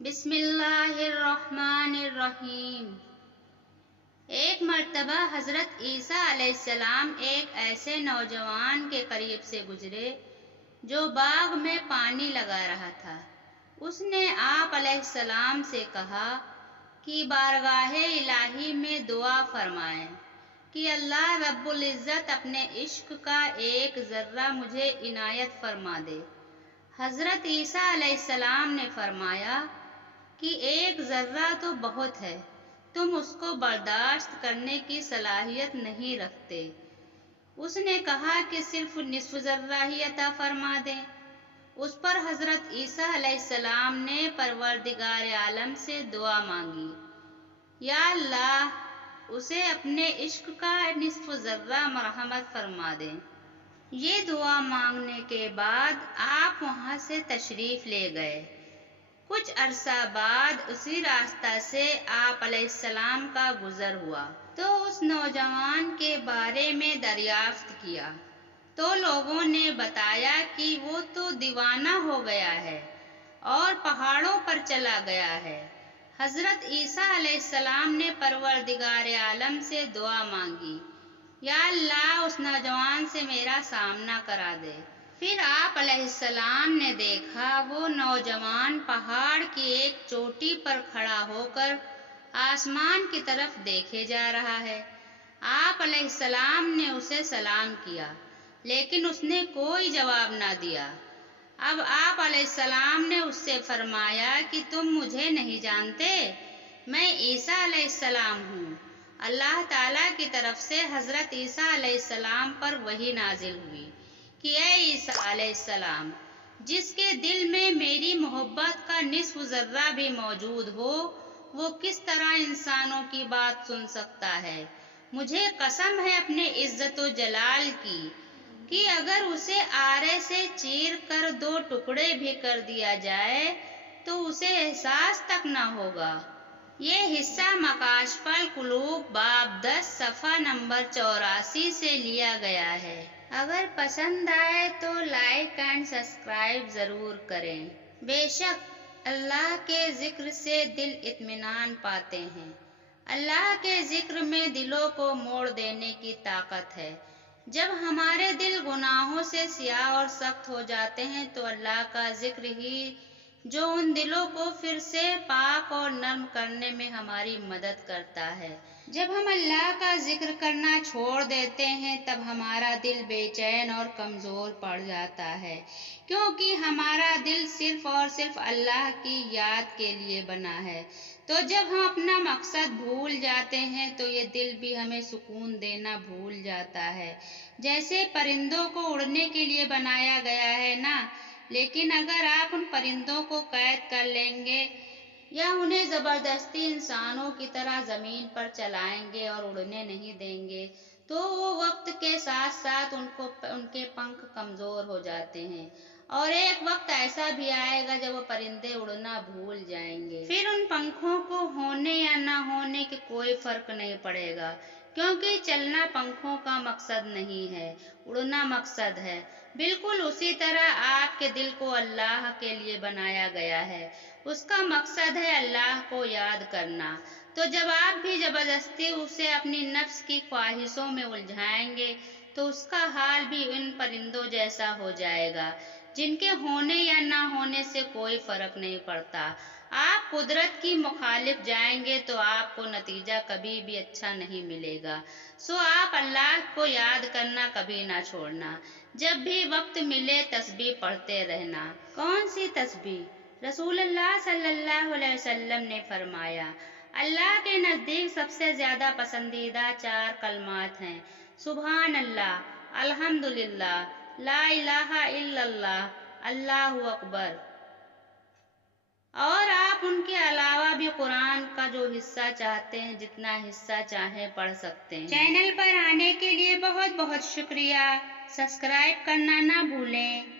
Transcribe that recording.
بسم اللہ الرحمن الرحیم۔ ایک مرتبہ حضرت عیسیٰ علیہ السلام ایک ایسے نوجوان کے قریب سے گزرے جو باغ میں پانی لگا رہا تھا۔ اس نے آپ علیہ السلام سے کہا کہ بارگاہ الہی میں دعا فرمائیں کہ اللہ رب العزت اپنے عشق کا ایک ذرہ مجھے عنایت فرما دے۔ حضرت عیسیٰ علیہ السلام نے فرمایا کہ ایک ذرہ تو بہت ہے، تم اس کو برداشت کرنے کی صلاحیت نہیں رکھتے۔ اس نے کہا کہ صرف نصف ذرہ ہی عطا فرما دیں۔ اس پر حضرت عیسیٰ علیہ السلام نے پروردگار عالم سے دعا مانگی، یا اللہ اسے اپنے عشق کا نصف ذرہ مرحمت فرما دیں۔ یہ دعا مانگنے کے بعد آپ وہاں سے تشریف لے گئے۔ کچھ عرصہ بعد اسی راستہ سے آپ علیہ السلام کا گزر ہوا تو اس نوجوان کے بارے میں دریافت کیا تو لوگوں نے بتایا کہ وہ تو دیوانہ ہو گیا ہے اور پہاڑوں پر چلا گیا ہے۔ حضرت عیسیٰ علیہ السلام نے پروردگار عالم سے دعا مانگی، یا اللہ اس نوجوان سے میرا سامنا کرا دے۔ پھر آپ علیہ السلام نے دیکھا وہ نوجوان پہاڑ کی ایک چوٹی پر کھڑا ہو کر آسمان کی طرف دیکھے جا رہا ہے۔ آپ علیہ السلام نے اسے سلام کیا لیکن اس نے کوئی جواب نہ دیا۔ اب آپ علیہ السلام نے اس سے فرمایا کہ تم مجھے نہیں جانتے، میں عیسیٰ علیہ السلام ہوں۔ اللہ تعالیٰ کی طرف سے حضرت عیسیٰ علیہ السلام پر وحی نازل ہوئی کہ اے عیسیٰ علیہ السلام، جس کے دل میں میری محبت کا نصف ذرہ بھی موجود ہو، وہ کس طرح انسانوں کی بات سن سکتا ہے؟ مجھے قسم ہے اپنے عزت و جلال کی کہ اگر اسے آرے سے چیر کر 2 ٹکڑے بھی کر دیا جائے تو اسے احساس تک نہ ہوگا۔ یہ حصہ مکاشف القلوب باب 10 صفحہ نمبر 84 سے لیا گیا ہے۔ اگر پسند آئے تو لائک اینڈ سبسکرائب ضرور کریں۔ بے شک اللہ کے ذکر سے دل اطمینان پاتے ہیں۔ اللہ کے ذکر میں دلوں کو موڑ دینے کی طاقت ہے۔ جب ہمارے دل گناہوں سے سیاہ اور سخت ہو جاتے ہیں تو اللہ کا ذکر ہی جو ان دلوں کو پھر سے پاک اور نرم کرنے میں ہماری مدد کرتا ہے۔ جب ہم اللہ کا ذکر کرنا چھوڑ دیتے ہیں تب ہمارا دل بے چین اور کمزور پڑ جاتا ہے، کیونکہ ہمارا دل صرف اور صرف اللہ کی یاد کے لیے بنا ہے۔ تو جب ہم اپنا مقصد بھول جاتے ہیں تو یہ دل بھی ہمیں سکون دینا بھول جاتا ہے۔ جیسے پرندوں کو اڑنے کے لیے بنایا گیا ہے نا، لیکن اگر آپ ان پرندوں کو قید کر لیں گے یا انہیں زبردستی انسانوں کی طرح زمین پر چلائیں گے اور اڑنے نہیں دیں گے تو وہ وقت کے ساتھ ساتھ ان کے پنکھ کمزور ہو جاتے ہیں، اور ایک وقت ایسا بھی آئے گا جب وہ پرندے اڑنا بھول جائیں گے۔ پھر ان پنکھوں کو ہونے یا نہ ہونے کے کوئی فرق نہیں پڑے گا، کیونکہ چلنا پنکھوں کا مقصد نہیں ہے، اڑنا مقصد ہے۔ بالکل اسی طرح آپ کے دل کو اللہ کے لیے بنایا گیا ہے، اس کا مقصد ہے اللہ کو یاد کرنا۔ تو جب آپ بھی زبردستی اسے اپنی نفس کی خواہشوں میں الجھائیں گے تو اس کا حال بھی ان پرندوں جیسا ہو جائے گا جن کے ہونے یا نہ ہونے سے کوئی فرق نہیں پڑتا۔ آپ قدرت کی مخالف جائیں گے تو آپ کو نتیجہ کبھی بھی اچھا نہیں ملے گا۔ سو آپ اللہ کو یاد کرنا کبھی نہ چھوڑنا، جب بھی وقت ملے تسبیح پڑھتے رہنا۔ کون سی تسبیح؟ رسول اللہ صلی اللہ علیہ وسلم نے فرمایا، اللہ کے نزدیک سب سے زیادہ پسندیدہ 4 کلمات ہیں: سبحان اللہ، الحمدللہ، لا الہ الا اللہ، اللہ اکبر۔ اور آپ ان کے علاوہ بھی قرآن کا جو حصہ چاہتے ہیں جتنا حصہ چاہیں پڑھ سکتے ہیں۔ چینل پر آنے کے لیے بہت بہت شکریہ۔ سبسکرائب کرنا نہ بھولیں۔